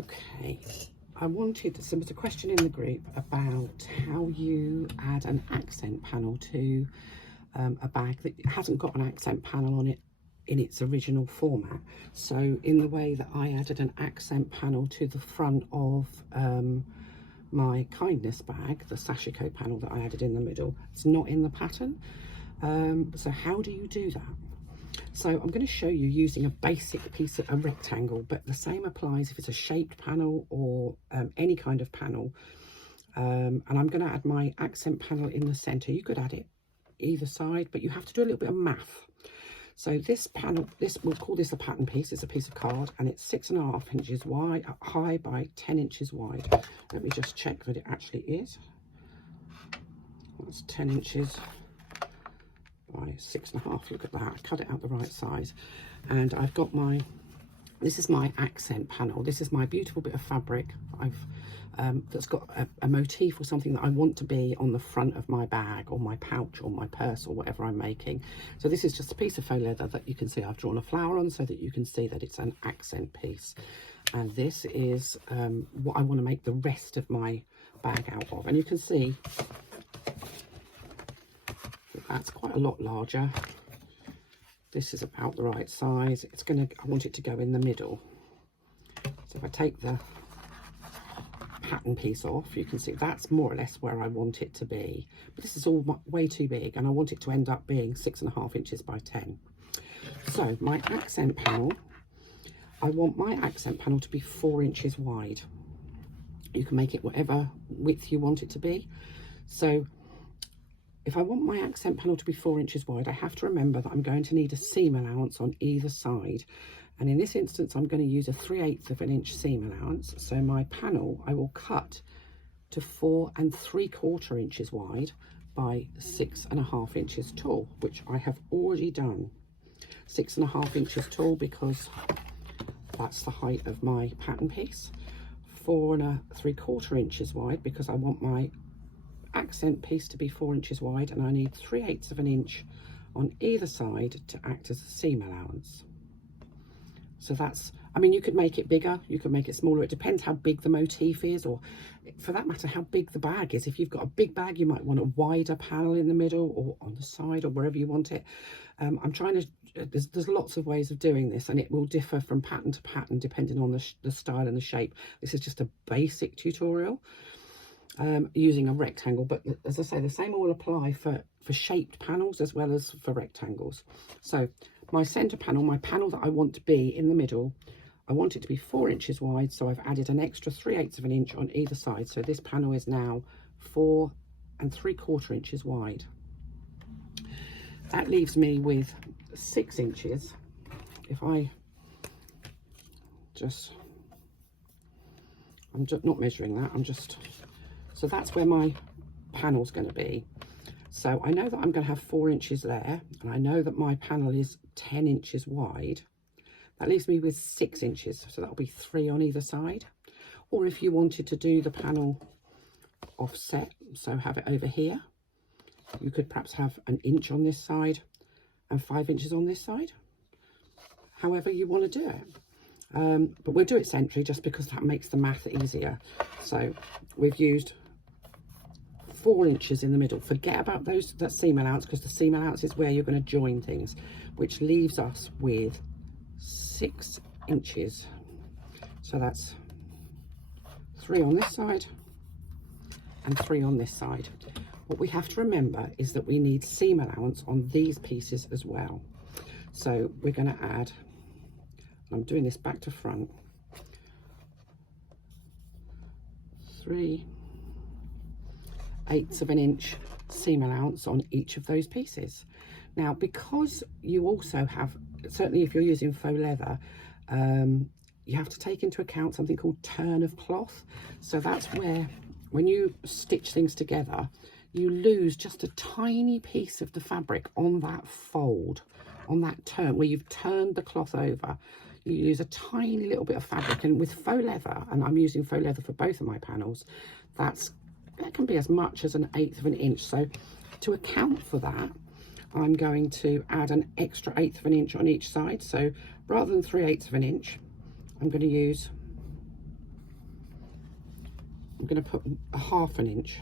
Okay, I wanted, so there's a question in the group about how you add an accent panel to a bag that hasn't got an accent panel on it in its original format. So in the way that I added an accent panel to the front of my kindness bag, the Sashiko panel that I added in the middle, it's not in the pattern. So how do you do that? So I'm going to show you using a basic piece of a rectangle, but the same applies if it's a shaped panel or any kind of panel. And I'm going to add my accent panel in the center. You could add it either side, but you have to do a little bit of math. So this panel, we'll call this a pattern piece. It's a piece of card and it's 6.5 inches wide, high by 10 inches wide. Let me just check that it actually is. That's 10 inches by 6.5. Look at that, I cut it out the right size. And I've got this is my accent panel. This is my beautiful bit of fabric that's got a motif or something that I want to be on the front of my bag or my pouch or my purse or whatever I'm making. So this is just a piece of faux leather that you can see I've drawn a flower on so that you can see that it's an accent piece. And this is what I want to make the rest of my bag out of. And you can see that's quite a lot larger. This is about the right size. I want it to go in the middle. So if I take the pattern piece off, you can see that's more or less where I want it to be. But this is all way too big and I want it to end up being 6.5 inches by 10. So my accent panel, I want my accent panel to be 4 inches wide. You can make it whatever width you want it to be. So if I want my accent panel to be 4 inches wide, I have to remember that I'm going to need a seam allowance on either side. And in this instance, I'm going to use a 3/8 of an inch seam allowance. So my panel, I will cut to 4 3/4 inches wide by 6.5 inches tall, which I have already done. 6.5 inches tall because that's the height of my pattern piece. 4 3/4 inches wide because I want my accent piece to be 4 inches wide, and I need 3/8 of an inch on either side to act as a seam allowance. So that's, I mean, you could make it bigger, you could make it smaller. It depends how big the motif is, or for that matter, how big the bag is. If you've got a big bag, you might want a wider panel in the middle or on the side or wherever you want it. I'm trying to, there's lots of ways of doing this, and it will differ from pattern to pattern depending on the style and the shape. This is just a basic tutorial. Using a rectangle, but as I say, the same will apply for shaped panels as well as for rectangles. So my center panel, my panel that I want to be in the middle, I want it to be 4 inches wide, so I've added an extra 3/8 of an inch on either side. So this panel is now 4 3/4 inches wide. That leaves me with 6 inches. If I'm just not measuring that, so that's where my panel's going to be. So I know that I'm going to have 4 inches there, and I know that my panel is 10 inches wide. That leaves me with 6 inches, so that'll be 3 on either side. Or if you wanted to do the panel offset, so have it over here, you could perhaps have 1 inch on this side and 5 inches on this side, however you want to do it. But we'll do it centrally just because that makes the math easier. So we've used 4 inches in the middle. Forget about that seam allowance, because the seam allowance is where you're going to join things, which leaves us with 6 inches. So that's 3 on this side and 3 on this side. What we have to remember is that we need seam allowance on these pieces as well. So we're going to add, I'm doing this back to front, 3/8 of an inch seam allowance on each of those pieces. Now, because you also have, certainly if you're using faux leather, you have to take into account something called turn of cloth. So that's where, when you stitch things together, you lose just a tiny piece of the fabric on that fold, on that turn, where you've turned the cloth over. You use a tiny little bit of fabric, and with faux leather, and I'm using faux leather for both of my panels, that can be as much as 1/8 of an inch. So to account for that, I'm going to add an extra 1/8 of an inch on each side. So rather than 3/8 of an inch, I'm going to use going to put a 1/2 inch.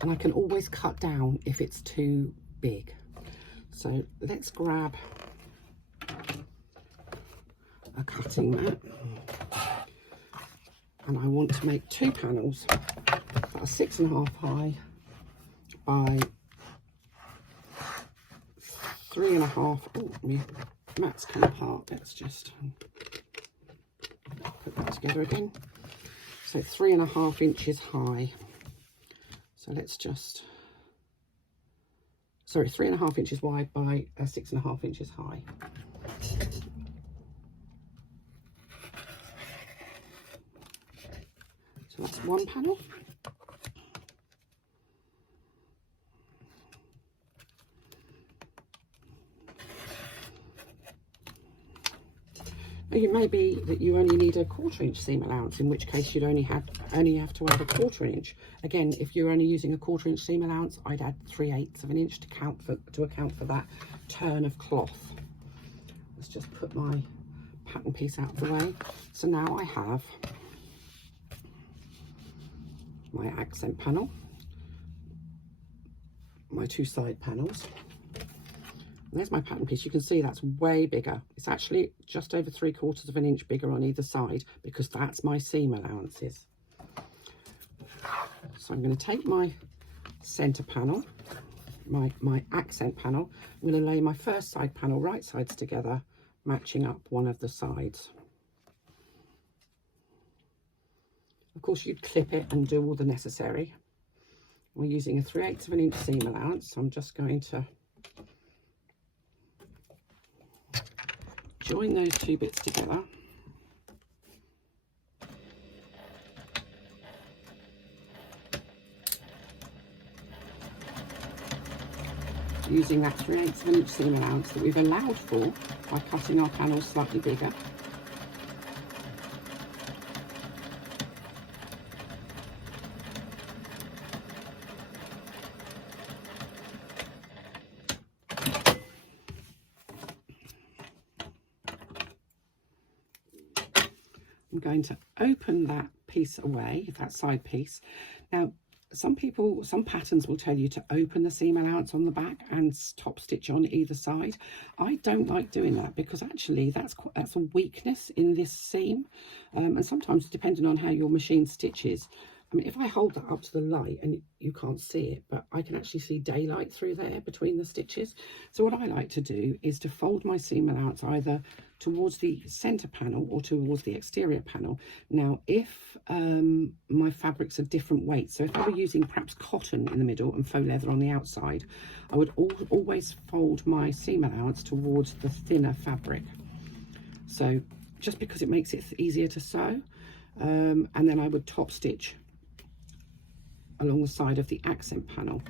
And I can always cut down if it's too big. So let's grab a cutting mat. And I want to make 2 panels that are 6.5 high by 3.5. Oh, my mat's come apart. Let's just put that together again. So 3.5 inches high. So let's just, sorry, 3.5 inches wide by 6.5 inches high. So that's one panel. It may be that you only need a 1/4 inch seam allowance, in which case you'd only have to add a 1/4 inch. Again, if you're only using a 1/4 inch seam allowance, I'd add 3/8 of an inch to account for that turn of cloth. Let's just put my pattern piece out of the way. So now I have my accent panel, my 2 side panels. There's my pattern piece. You can see that's way bigger. It's actually just over 3/4 of an inch bigger on either side, because that's my seam allowances. So I'm going to take my center panel, my accent panel. I'm going to lay my first side panel right sides together, matching up one of the sides. Of course, you'd clip it and do all the necessary. We're using a 3/8 of an inch seam allowance, so I'm just going to join those 2 bits together. Using that 3/8 of an inch seam allowance that we've allowed for by cutting our panels slightly bigger. I'm going to open that piece away, that side piece. Now, some patterns will tell you to open the seam allowance on the back and top stitch on either side. I don't like doing that, because actually that's a weakness in this seam. And sometimes, depending on how your machine stitches, I mean, if I hold that up to the light, and you can't see it, but I can actually see daylight through there between the stitches. So what I like to do is to fold my seam allowance either towards the center panel or towards the exterior panel. Now, if my fabrics are different weights, so if I were using perhaps cotton in the middle and faux leather on the outside, I would always fold my seam allowance towards the thinner fabric. So just because it makes it easier to sew. And then I would top stitch along the side of the accent panel.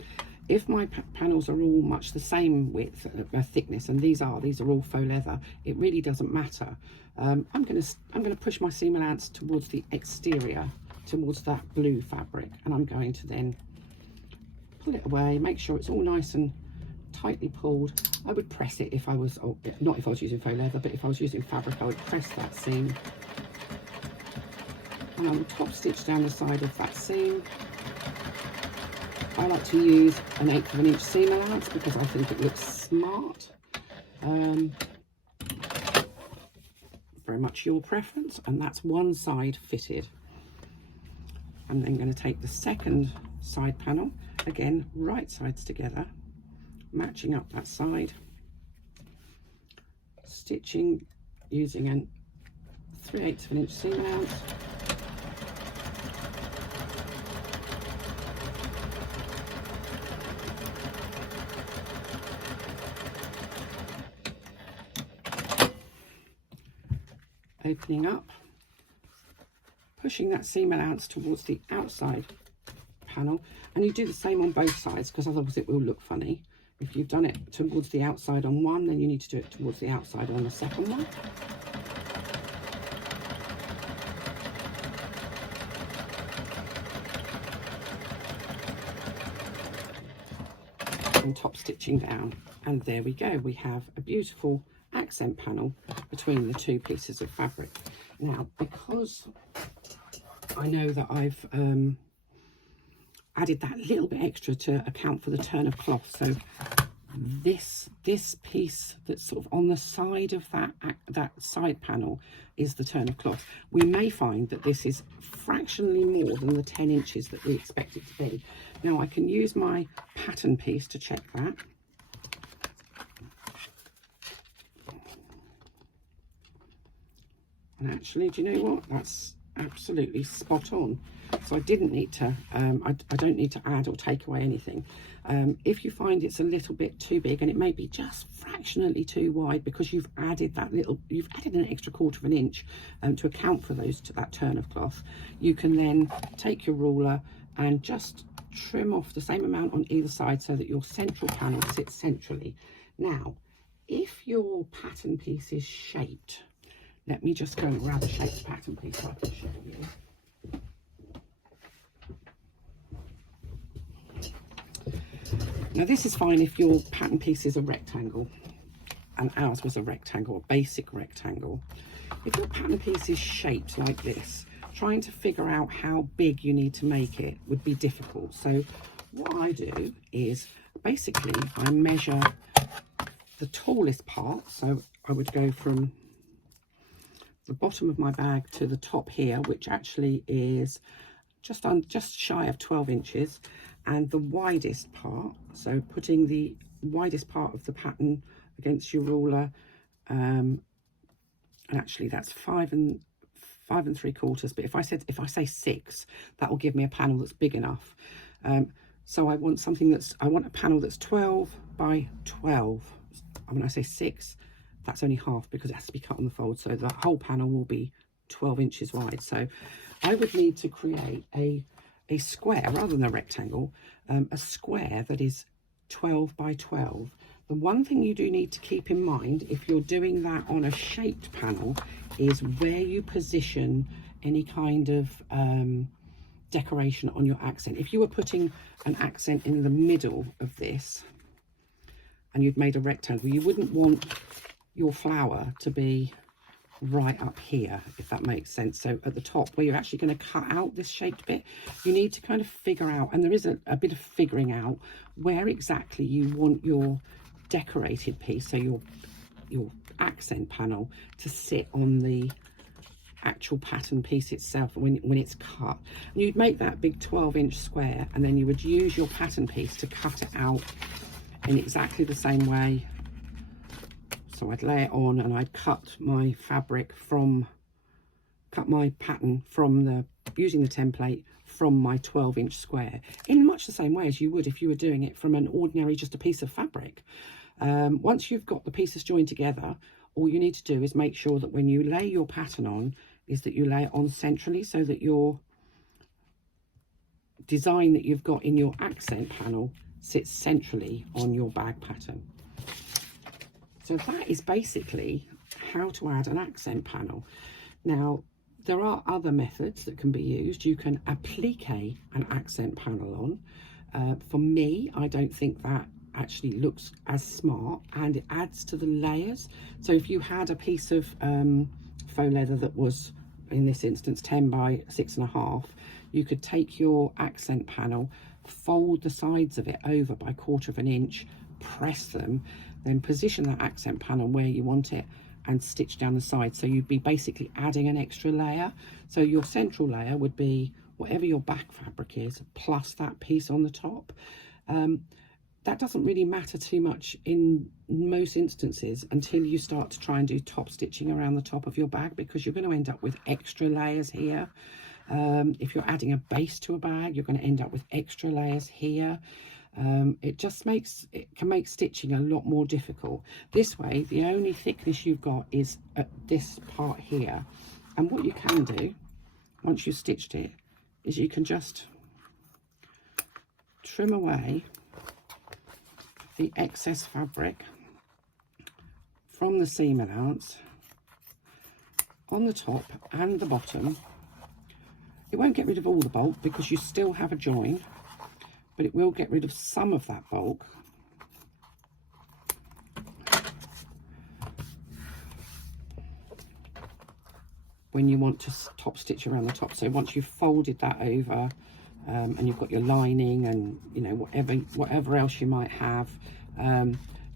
If my panels are all much the same width, thickness, and these are all faux leather, it really doesn't matter. I'm going to push my seam allowance towards the exterior, towards that blue fabric, and I'm going to then pull it away, make sure it's all nice and tightly pulled. I would press it if I was, not if I was using faux leather, but if I was using fabric, I would press that seam, and I will top stitch down the side of that seam. I like to use an 1/8 of an inch seam allowance because I think it looks smart. Very much your preference, and that's one side fitted. I'm then going to take the second side panel, again right sides together, matching up that side, stitching using an 3/8 of an inch seam allowance. Opening up, pushing that seam allowance towards the outside panel, and you do the same on both sides, because otherwise it will look funny. If you've done it towards the outside on one, then you need to do it towards the outside on the second one. And top stitching down, and there we go. We have a beautiful accent panel between the 2 pieces of fabric. Now, because I know that I've added that little bit extra to account for the turn of cloth. So this piece that's sort of on the side of that side panel is the turn of cloth. We may find that this is fractionally more than the 10 inches that we expect it to be. Now I can use my pattern piece to check that. And actually, do you know what? That's absolutely spot on. So I didn't need to, I don't need to add or take away anything. If you find it's a little bit too big, and it may be just fractionally too wide because you've added an extra 1/4 of an inch to account for that turn of cloth, you can then take your ruler and just trim off the same amount on either side so that your central panel sits centrally. Now, if your pattern piece is shaped, let me just go and grab a shaped pattern piece so I can show you. Now this is fine if your pattern piece is a rectangle, and ours was a rectangle, a basic rectangle. If your pattern piece is shaped like this, trying to figure out how big you need to make it would be difficult. So what I do is basically I measure the tallest part. So I would go from the bottom of my bag to the top here, which actually is just shy of 12 inches, and the widest part, so putting the widest part of the pattern against your ruler, and actually that's 5 3/4, but if I say 6, that will give me a panel that's big enough. So I want a panel that's 12 by 12. And when I say 6, that's only half because it has to be cut on the fold, so the whole panel will be 12 inches wide. So I would need to create a square rather than a rectangle, a square that is 12 by 12. The one thing you do need to keep in mind if you're doing that on a shaped panel is where you position any kind of decoration on your accent. If you were putting an accent in the middle of this and you'd made a rectangle, you wouldn't want your flower to be right up here, if that makes sense. So at the top where you're actually going to cut out this shaped bit, you need to kind of figure out, and there is a bit of figuring out where exactly you want your decorated piece, so your accent panel, to sit on the actual pattern piece itself when it's cut. And you'd make that big 12-inch square, and then you would use your pattern piece to cut it out in exactly the same way. So I'd lay it on and I'd cut my pattern from using the template from my 12-inch square in much the same way as you would if you were doing it from an ordinary, just a piece of fabric. Once you've got the pieces joined together, all you need to do is make sure that when you lay your pattern on, is that you lay it on centrally so that your design that you've got in your accent panel sits centrally on your bag pattern. So that is basically how to add an accent panel. Now, there are other methods that can be used. You can applique an accent panel on. For me, I don't think that actually looks as smart, and it adds to the layers. So if you had a piece of faux leather that was, in this instance, 10 by 6.5, you could take your accent panel, fold the sides of it over by 1/4 of an inch, press them, then position that accent panel where you want it and stitch down the side. So you'd be basically adding an extra layer. So your central layer would be whatever your back fabric is plus that piece on the top. That doesn't really matter too much in most instances until you start to try and do top stitching around the top of your bag, because you're going to end up with extra layers here. If you're adding a base to a bag, you're going to end up with extra layers here. It can make stitching a lot more difficult. This way, the only thickness you've got is at this part here. And what you can do, once you've stitched it, is you can just trim away the excess fabric from the seam allowance on the top and the bottom. It won't get rid of all the bulk because you still have a join, but it will get rid of some of that bulk. when you want to top stitch around the top. So once you've folded that over, and you've got your lining and, you know, whatever else you might have,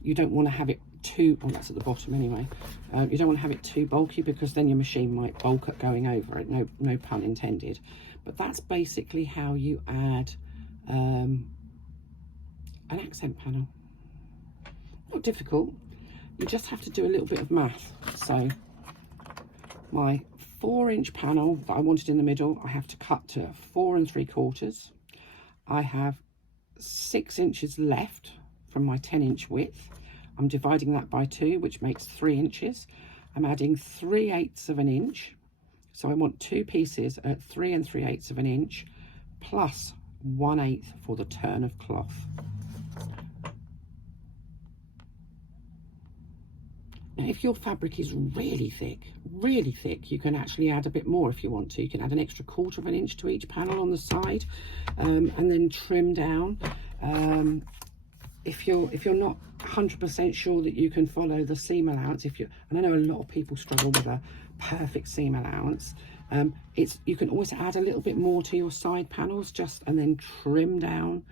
you don't want to have it too, oh, that's at the bottom anyway. You don't want to have it too bulky, because then your machine might bulk at going over it, no pun intended. But that's basically how you add an accent panel. Not difficult, you just have to do a little bit of math. So my 4-inch panel that I wanted in the middle, I have to cut to 4 3/4. I have 6 inches left from my 10-inch width. I'm dividing that by 2, which makes 3 inches. I'm adding 3/8 of an inch. So I want 2 pieces at 3 3/8 of an inch, plus 1/8 for the turn of cloth. Now, if your fabric is really thick, you can actually add a bit more if you want to. You can add an extra 1/4 of an inch to each panel on the side, and then trim down. If you're not 100% sure that you can follow the seam allowance, and I know a lot of people struggle with a perfect seam allowance, you can always add a little bit more to your side panels, and then trim down.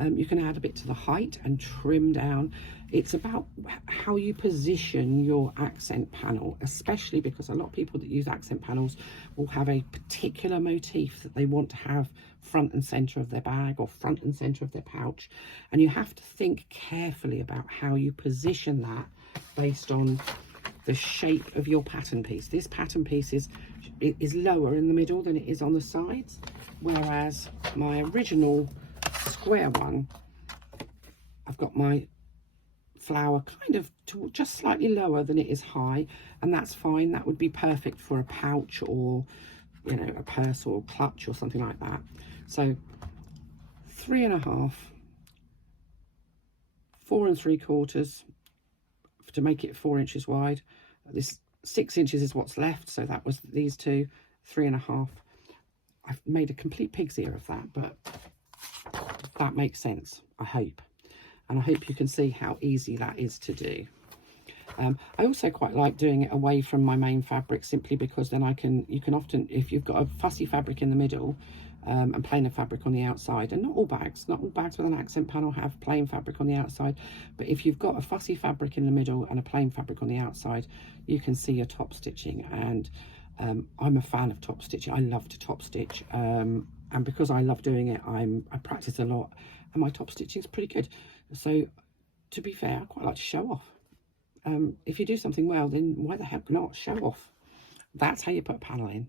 You can add a bit to the height and trim down. It's about how you position your accent panel, especially because a lot of people that use accent panels will have a particular motif that they want to have front and center of their bag or front and center of their pouch. And you have to think carefully about how you position that based on the shape of your pattern piece. This pattern piece is lower in the middle than it is on the sides, whereas my original square one, I've got my flower kind of just slightly lower than it is high, and that's fine. That would be perfect for a pouch, or, you know, a purse or clutch or something like that. So 3.5, 4 3/4 to make it 4 inches wide. This 6 inches is what's left, so that was these two. 3.5. I've made a complete pig's ear of that, but that makes sense, I hope. And I hope you can see how easy that is to do. I also quite like doing it away from my main fabric, simply because then you can often, if you've got a fussy fabric in the middle, and plainer fabric on the outside, and not all bags with an accent panel have plain fabric on the outside, but if you've got a fussy fabric in the middle and a plain fabric on the outside, you can see your top stitching. And I'm a fan of top stitching. I love to top stitch, and because I love doing it, I practice a lot, and my top stitching is pretty good. So to be fair, I quite like to show off. If you do something well, then why the heck not show off? That's how you put a panel in.